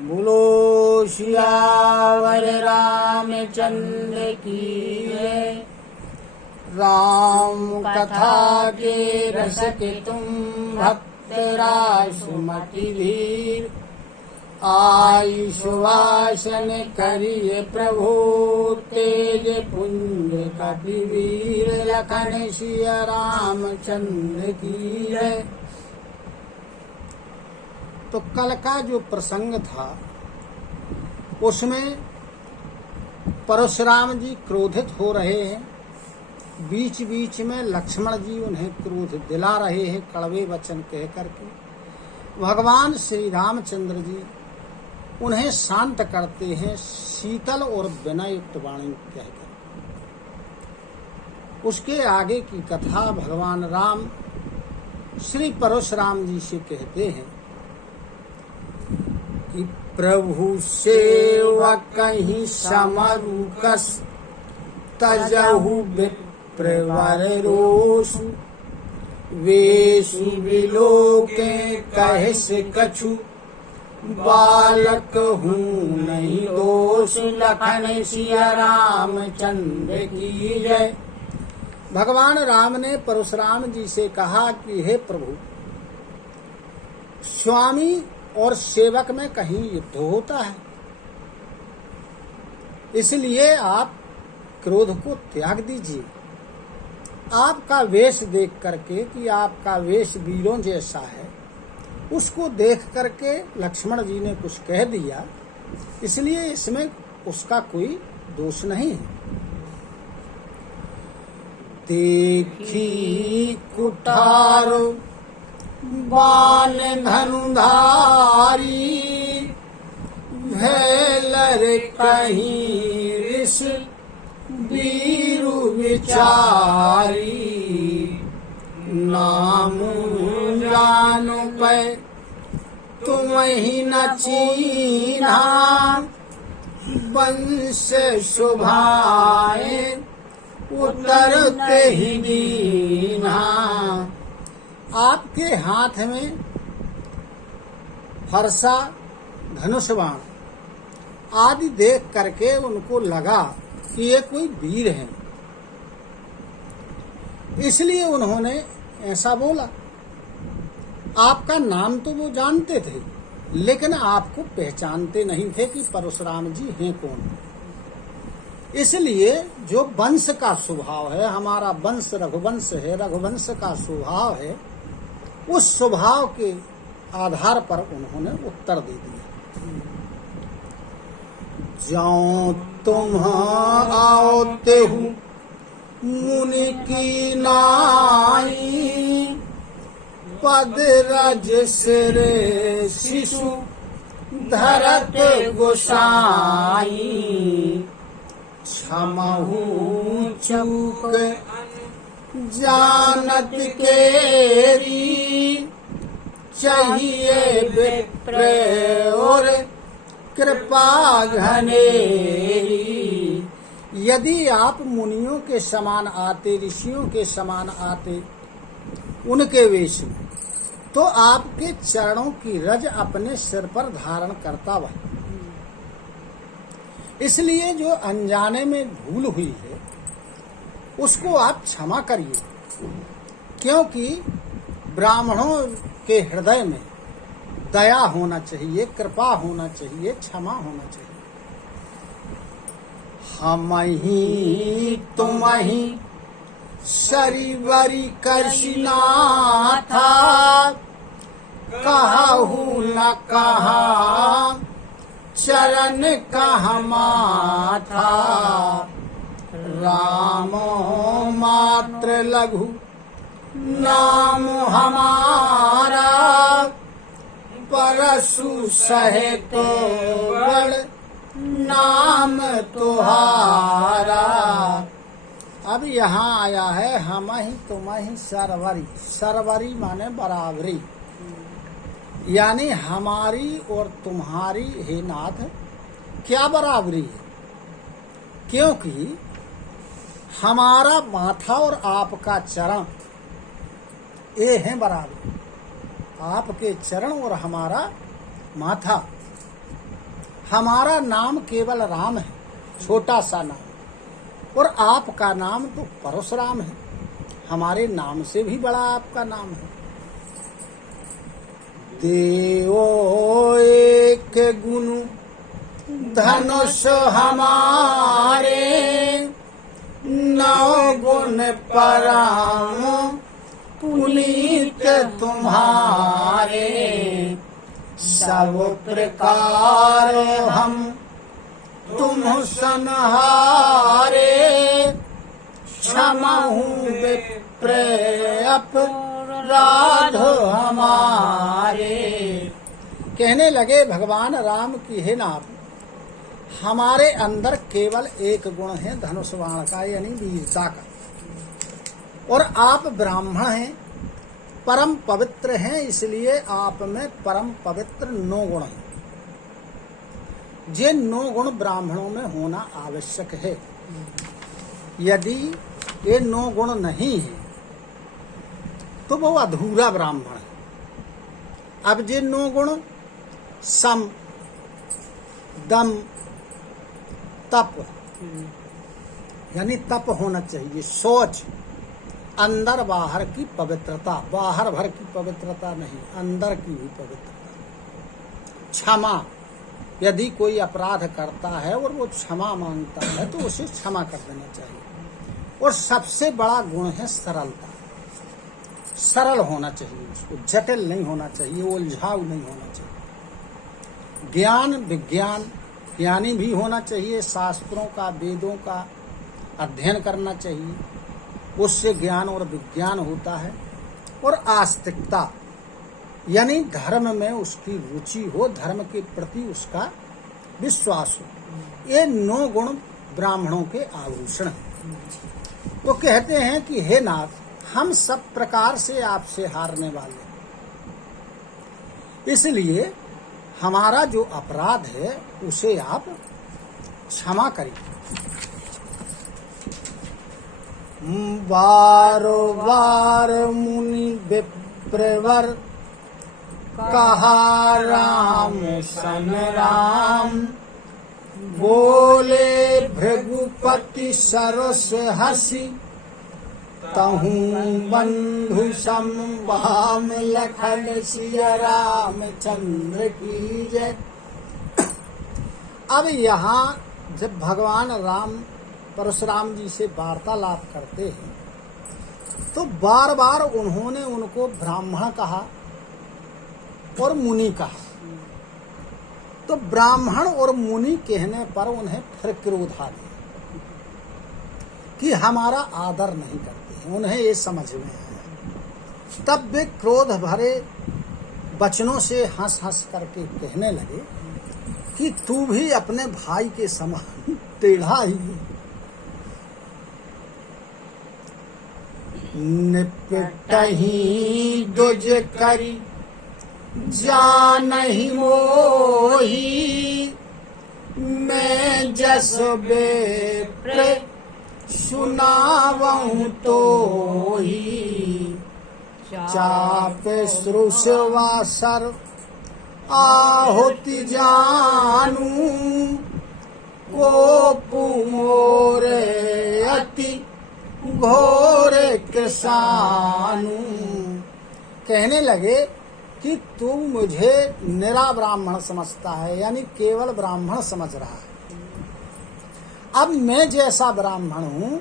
बोलो सियावर रामचंद्र की जय। राम कथा के रस के तुम भक्त रासुमति धीर, आई सुवासन करिए प्रभु तेज पुंज कपिवीर। लखन सिया रामचंद्र की जय। तो कल का जो प्रसंग था उसमें परशुराम जी क्रोधित हो रहे हैं, बीच बीच में लक्ष्मण जी उन्हें क्रोध दिला रहे हैं कड़वे वचन कह करके। भगवान श्री रामचंद्र जी उन्हें शांत करते हैं शीतल और विनय युक्त वाणी कहकर। उसके आगे की कथा भगवान राम श्री परशुराम जी से कहते हैं कि प्रभु सेवक कहीं समरुकस तजहु विप्रवर रोष, वेशु विलोके कहस कछु बालक हूँ नहीं दोष। लखन सिया रामचंद्र की जय। भगवान राम ने परशुराम जी से कहा कि हे प्रभु, स्वामी और सेवक में कहीं युद्ध होता है, इसलिए आप क्रोध को त्याग दीजिए। आपका वेश देख करके कि आपका वेश वीरों जैसा है, उसको देख करके लक्ष्मण जी ने कुछ कह दिया, इसलिए इसमें उसका कोई दोष नहीं है। देखी कुठार बाण धनुधारी, भेलर कहीं ऋष वीरु विचारी। नाम जानु पे तुम ही न चीन्हा, वंश शोभाए उतरते ही दीन्हा। आपके हाथ में फरसा धनुष बाण आदि देख करके उनको लगा कि ये कोई वीर है, इसलिए उन्होंने ऐसा बोला। आपका नाम तो वो जानते थे, लेकिन आपको पहचानते नहीं थे कि परशुराम जी हैं कौन। इसलिए जो वंश का स्वभाव है, हमारा वंश रघुवंश है, रघुवंश का स्वभाव है, उस स्वभाव के आधार पर उन्होंने उत्तर दे दिया। जाओ तुम आओते हो मुनि की नाई, पद रज सिर शिशु धरत गोसाई। क्षमहु चूक जानत केरी, चाहिए विप्र और कृपा घनेरी। यदि आप मुनियों के समान आते, ऋषियों के समान आते उनके वेश में, तो आपके चरणों की रज अपने सिर पर धारण करता वह। इसलिए जो अनजाने में भूल हुई है उसको आप क्षमा करिए, क्योंकि ब्राह्मणों के हृदय में दया होना चाहिए, कृपा होना चाहिए, क्षमा होना चाहिए। हम ही तुम ही सरिवरी करसिना था, कहू न कहा चरण कहा माथा। रामो मात्र लघु नाम हमारा, परशु सहित बड़ नाम तुहारा। अब यहाँ आया है हम ही तुम ही सरवरी। सरवरी माने बराबरी, यानी हमारी और तुम्हारी हे नाथ क्या बराबरी है, क्योंकि हमारा माथा और आपका चरण ये है बराबर। आपके चरण और हमारा माथा हमारा नाम केवल राम है, छोटा सा नाम, और आपका नाम तो परशुराम है, हमारे नाम से भी बड़ा आपका नाम है। देवो एक गुनु धनुष हमारे, नौ गुण परम पुनीत तुम्हारे, सब प्रकार हम तुम सनहारे, क्षमहु विप्र अपराध हमारे। कहने लगे भगवान राम की हे नाथ, हमारे अंदर केवल एक गुण है धनुष बाण का, यानी वीरता का, और आप ब्राह्मण हैं, परम पवित्र हैं, इसलिए आप में परम पवित्र 9 गुण हैं। ये 9 गुण ब्राह्मणों में होना आवश्यक है। यदि ये 9 गुण नहीं है तो वो अधूरा ब्राह्मण है। अब ये 9 गुण सम, दम, तप, यानी तप होना चाहिए, शौच, अंदर बाहर की पवित्रता, बाहर भर की पवित्रता नहीं, अंदर की भी पवित्रता, क्षमा, यदि कोई अपराध करता है और वो क्षमा मांगता है तो उसे क्षमा कर देना चाहिए। और सबसे बड़ा गुण है सरलता, सरल होना चाहिए, उसको जटिल नहीं होना चाहिए, उलझाऊ नहीं होना चाहिए। ज्ञान विज्ञान, ज्ञानी भी होना चाहिए, शास्त्रों का वेदों का अध्ययन करना चाहिए, उससे ज्ञान और विज्ञान होता है। और आस्तिकता, यानी धर्म में उसकी रुचि हो, धर्म के प्रति उसका विश्वास हो। ये 9 गुण ब्राह्मणों के आभूषण हैं। वो कहते हैं कि हे नाथ, हम सब प्रकार से आपसे हारने वाले हैं, इसलिए हमारा जो अपराध है उसे आप क्षमा करिए। बारो बार मुनि विप्रवर, कहा राम सन राम, बोले भृगुपति सरस हसी, तहूँ बंधु संभाम, लखन सिया रामचंद्र की जय। अब यहाँ जब भगवान राम परशुराम जी से वार्तालाप करते हैं तो बार बार उन्होंने उनको ब्राह्मण कहा और मुनि कहा। तो ब्राह्मण और मुनि कहने पर उन्हें फिर क्रोध आ गया कि हमारा आदर नहीं करते हैं, उन्हें ये समझ में आया। तब वे क्रोध भरे वचनों से हंस हंस करके कहने लगे कि तू भी अपने भाई के समान टेढ़ा ही है। निपटही दुज करी जानहि मोही, मैं जस बेप्र सुनावहु तोही, चाप श्रुषवासर आहुति जानू, कोपु मोरे अति घोरे कृषानु। कहने लगे कि तू मुझे निरा ब्राह्मण समझता है, यानी केवल ब्राह्मण समझ रहा है। अब मैं जैसा ब्राह्मण हूँ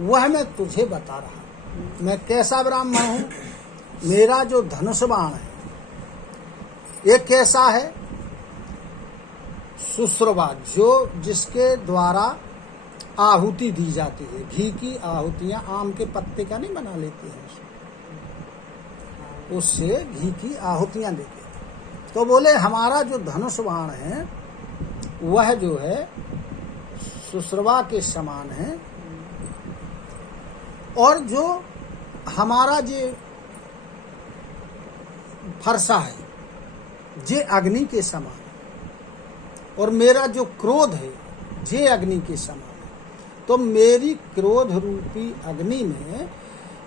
वह मैं तुझे बता रहा हूँ। मैं कैसा ब्राह्मण हूँ? मेरा जो धनुष बाण है ये कैसा है? शुश्रुवा, जो जिसके द्वारा आहुति दी जाती है, घी की आहुतियां आम के पत्ते का नहीं बना लेते हैं, उससे घी की आहुतियां देते हैं। तो बोले हमारा जो धनुष बाण है वह जो है शुश्रुवा के समान है, और जो हमारा जो फरसा है ये अग्नि के समान है, और मेरा जो क्रोध है ये अग्नि के समान है। तो मेरी क्रोध रूपी अग्नि में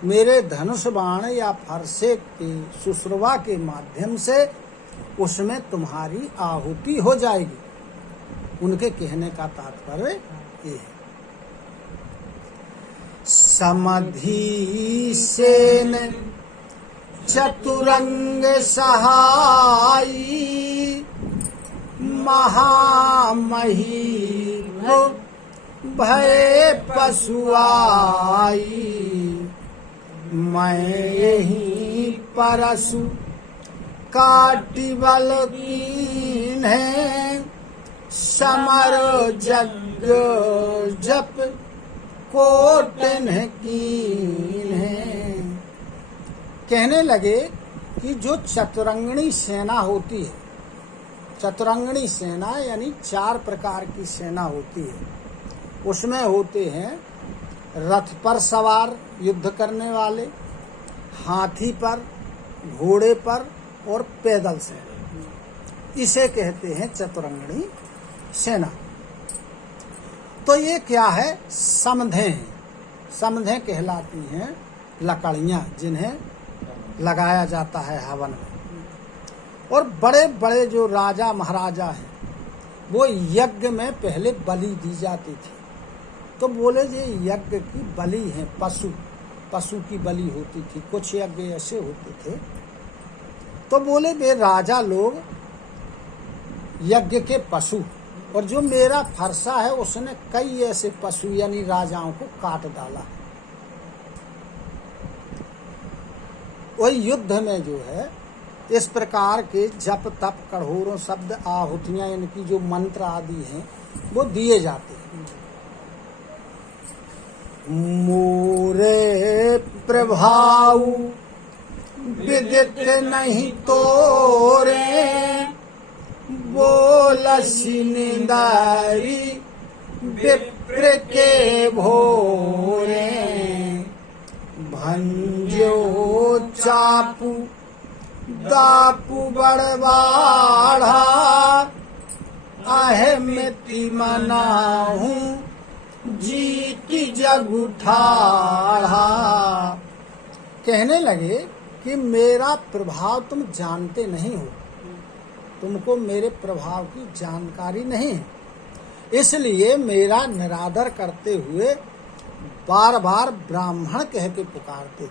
मेरे धनुष बाण या फरसे के शुश्रुवा के माध्यम से उसमें तुम्हारी आहुति हो जाएगी। उनके कहने का तात्पर्य ये है। समधि सेन चतुरंग सहाई, महामही भय पशुआई, मैं यही परसु काटिबल कीन है, समर जग जप कोटन कीन है। कहने लगे कि जो चतुरंगणी सेना होती है, चतुरंगणी सेना यानी 4 प्रकार की सेना होती है, उसमें होते हैं रथ पर सवार युद्ध करने वाले, हाथी पर, घोड़े पर और पैदल से, इसे कहते हैं चतुरंगणी सेना। तो ये क्या है? समधें। समधें कहलाती हैं लकड़ियां जिन्हें लगाया जाता है हवन में। और बड़े बड़े जो राजा महाराजा हैं वो यज्ञ में पहले बलि दी जाती थी, तो बोले ये यज्ञ की बलि है, पशु की बलि होती थी। कुछ यज्ञ ऐसे होते थे, तो बोले वे राजा लोग यज्ञ के पशु, और जो मेरा फरसा है उसने कई ऐसे पशु यानी राजाओं को काट डाला। वही युद्ध में जो है इस प्रकार के जप तप कठोरों शब्द आहुतियां इनकी जो मंत्र आदि हैं वो दिए जाते हैं। मोरे प्रभाव विदित नहीं तोरे, बोलसी निंदाई विप्र के भोरे, भंजो चापू दापू बड़वाढ़ा, अहमति मनाहूं जीती जग उठाढ़ा। कहने लगे कि मेरा प्रभाव तुम जानते नहीं हो, तुमको मेरे प्रभाव की जानकारी नहीं है, इसलिए मेरा निरादर करते हुए बार बार ब्राह्मण कह के पुकारते।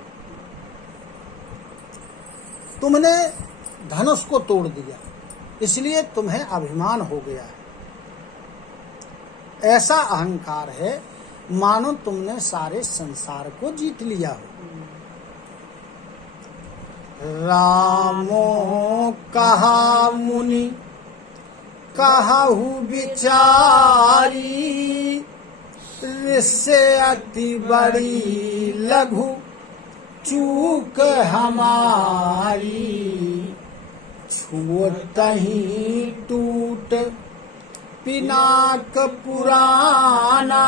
तुमने धनुष को तोड़ दिया, इसलिए तुम्हें अभिमान हो गया है। ऐसा अहंकार है मानो तुमने सारे संसार को जीत लिया हो। रामो कहा मुनि कहु विचारी, इससे अति बड़ी लघु चूक हमारी, छुअतहि टूट पिनाक पुराना,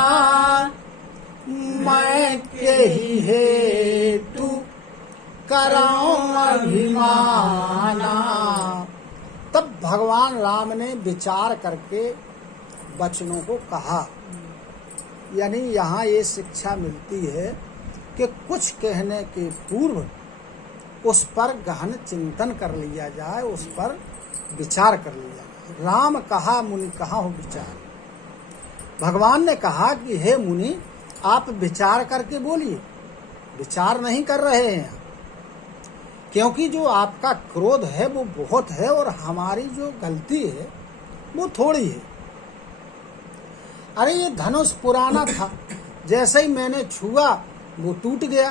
मैं केहि हेतु कराऊं अभिमाना। तब भगवान राम ने विचार करके वचनों को कहा। यानी यहाँ ये शिक्षा मिलती है कि कुछ कहने के पूर्व उस पर गहन चिंतन कर लिया जाए, उस पर विचार कर लिया जाए। राम कहा मुनि कहा हो विचार। भगवान ने कहा कि हे मुनि आप विचार करके बोलिए, विचार नहीं कर रहे हैं, क्योंकि जो आपका क्रोध है वो बहुत है और हमारी जो गलती है वो थोड़ी है। अरे ये धनुष पुराना था, जैसे ही मैंने छुआ वो टूट गया,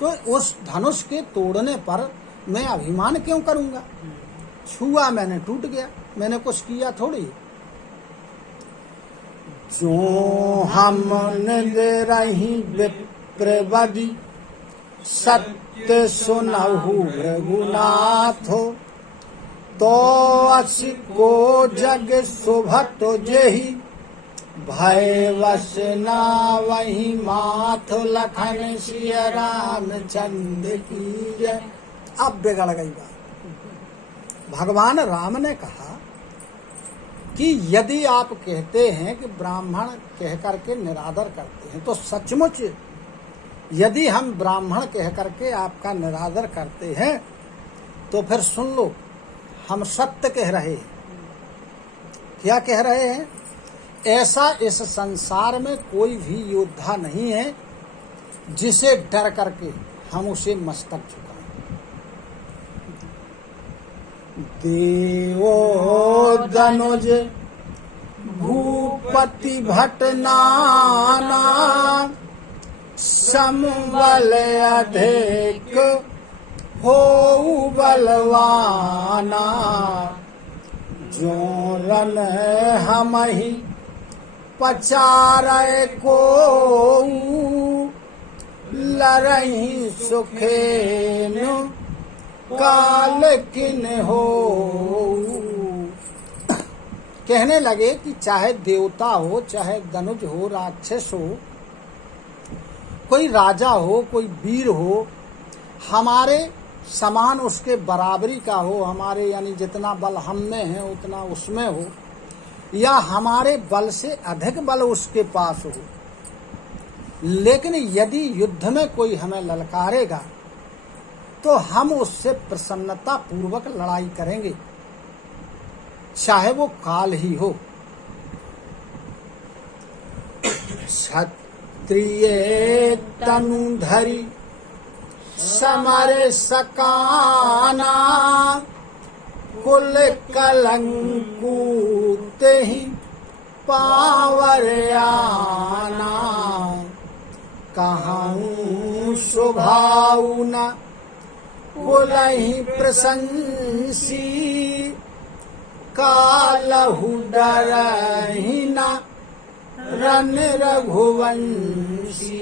तो उस धनुष के तोड़ने पर मैं अभिमान क्यों करूंगा? छुआ मैंने टूट गया, मैंने कुछ किया थोड़ी। जो हम रही विप्रवदी सत्य सुनहु रघुनाथो, तो अस को जग शोभत जेहि, भय वसना वही माथ लखन सिया रामचंद्र की जय। अब बिगड़ गई बात। भगवान राम ने कहा कि यदि आप कहते हैं कि ब्राह्मण कह करके निरादर करते हैं, तो सचमुच यदि हम ब्राह्मण कह करके आपका निरादर करते हैं तो फिर सुन लो, हम सत्य कह रहे हैं। क्या कह रहे हैं? ऐसा इस संसार में कोई भी योद्धा नहीं है जिसे डर करके हम उसे मस्तक झुकाएं। देवो धनुज भूपति भट नाना समबल अधिक हो बलवाना जो रन हमहि पचारे को लरही सुखेन काल किन हो। कहने लगे कि चाहे देवता हो, चाहे धनुज हो, राक्षस हो, कोई राजा हो, कोई वीर हो, हमारे समान उसके बराबरी का हो, हमारे यानी जितना बल हम में है उतना उसमें हो, या हमारे बल से अधिक बल उसके पास हो, लेकिन यदि युद्ध में कोई हमें ललकारेगा तो हम उससे प्रसन्नता पूर्वक लड़ाई करेंगे, चाहे वो काल ही हो। क्षत्रिय तनुधरी समर सकाना कुल कलंकु तेहि पावर आना कहूँ स्वभाव न कुलहि प्रशंसी कालहु डरहि न रन रघुवंशी।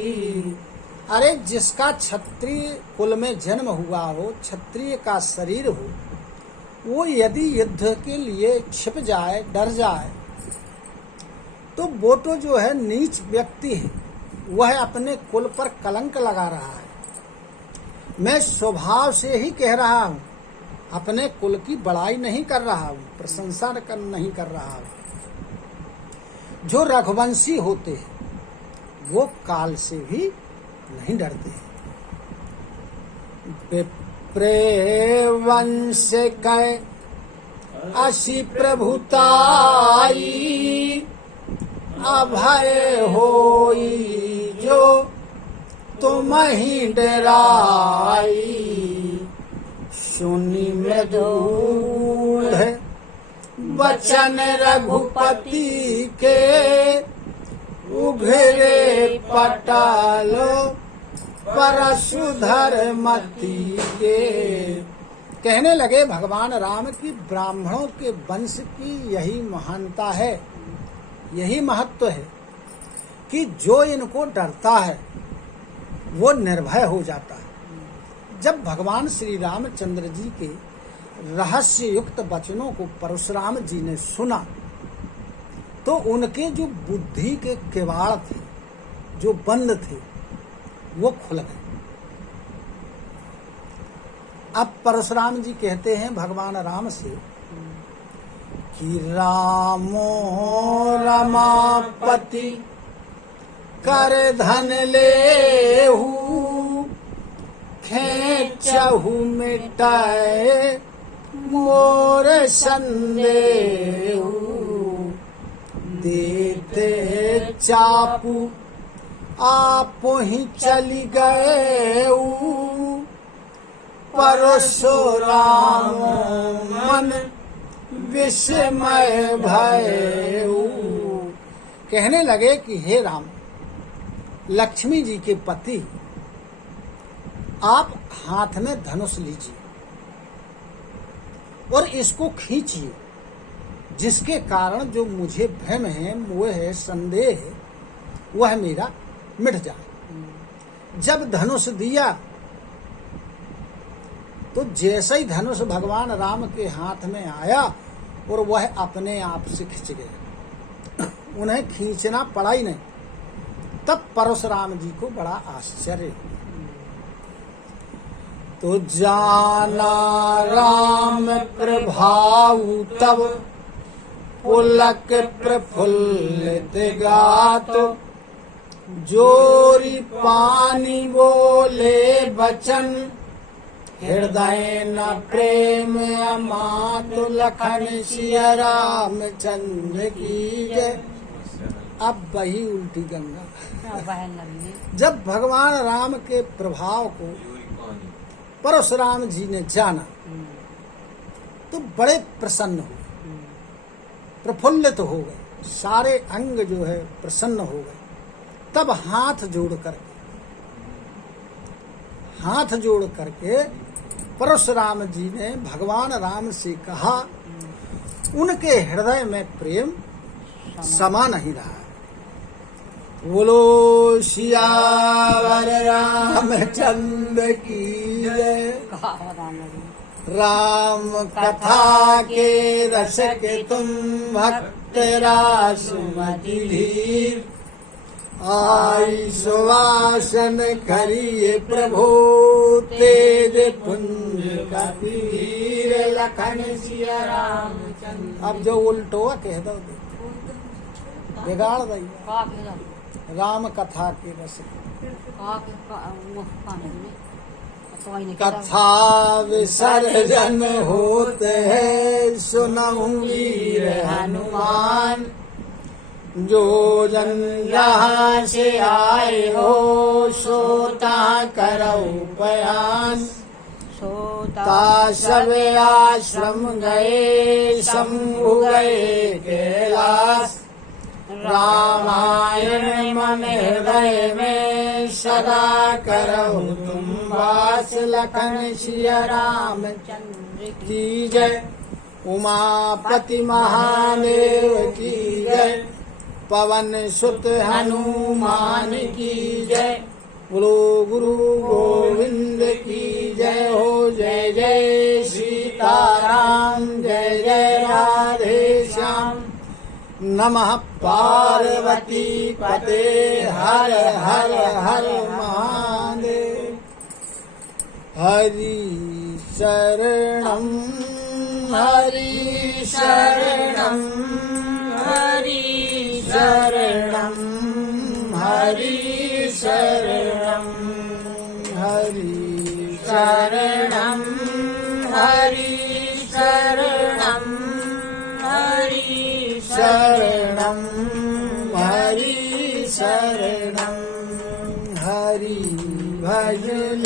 अरे जिसका क्षत्रिय कुल में जन्म हुआ हो, क्षत्रिय का शरीर हो, वो यदि युद्ध के लिए छिप जाए, डर जाए, तो वो तो जो है नीच व्यक्ति है, वह अपने कुल पर कलंक लगा रहा है। मैं स्वभाव से ही कह रहा हूँ, अपने कुल की बड़ाई नहीं कर रहा हूँ, प्रशंसा नहीं कर रहा हूँ। जो रघुवंशी होते हैं वो काल से भी नहीं डरते हैं। विप्रे वंश कै असी प्रभुताई अभय होई जो तुम ही डराई सुनि मृदूढ़ वचन रघुपति के उघरे पटाल परशुधर मती के। कहने लगे भगवान राम की ब्राह्मणों के वंश की यही महानता है, यही महत्व है कि जो इनको डरता है वो निर्भय हो जाता है। जब भगवान श्री रामचंद्र जी के रहस्य युक्त वचनों को परशुराम जी ने सुना तो उनके जो बुद्धि के किवाड़ थे, जो बंद थे, वो खुल गए। अब परशुराम जी कहते हैं भगवान राम से कि रामो रमापति कर धन लेहु खेचहु मिटाए मोर संदेहु देते चापू आप ही चली गए परशुराम मन विस्मय भय। कहने लगे कि हे राम, लक्ष्मी जी के पति, आप हाथ में धनुष लीजिए और इसको खींचिए, जिसके कारण जो मुझे भ्रम है, मोह है, संदेह है, वह मेरा मिट जाए। जब धनुष दिया तो जैसे ही धनुष भगवान राम के हाथ में आया और वह अपने आप से खिंच गया, उन्हें खींचना पड़ा ही नहीं। तब परशुराम जी को बड़ा आश्चर्य। तो जाना राम प्रभाव तब पुलक प्रफुल्लित गात जोरी पानी बोले बचन हृदय न प्रेम अमातु लखन सिया रामचंद्र की जय। अब वही उल्टी गंगा। जब भगवान राम के प्रभाव को परशुराम जी ने जाना तो बड़े प्रसन्न हुए, प्रफुल्लित हो गए, सारे अंग जो है प्रसन्न हो गए। तब हाथ जोड़ करके परशुराम जी ने भगवान राम से कहा, उनके हृदय में प्रेम समा नहीं रहा। बोलो सियावर रामचंद्र की जय। राम कथा के रस के तुम भक्त रास मति धीर। आई सुवासन करिए प्रभु तेज पुंज कबीर लखन सिया रामचंद्र। अब जो उल्टोआ कह दो बिगाड़ दई राम कथा के रस। कथा विसर्जन होते है सुनऊं वीर हनुमान। जो जन यहाँ से आए हो सोता करो बयान। सोता सब आश्रम गए शंभु गए कैलाश। रामायण मन हृदय में सदा करो तुम वास। लखन सिया रामचंद्र की जय। उमापति महादेव की जय। पवन सुत हनुमान की जय। बोलो गुरु गोविंद की जय हो। जय जय सीताराम जय जय राधे श्याम। नमः पार्वती पते हर हर हर महादेव। हरि शरणम हरि शरणम हरि शरणम हरि शरणम हरि शरणम हरि शरणम हरि शरणम हरि शरणम। हरि भजन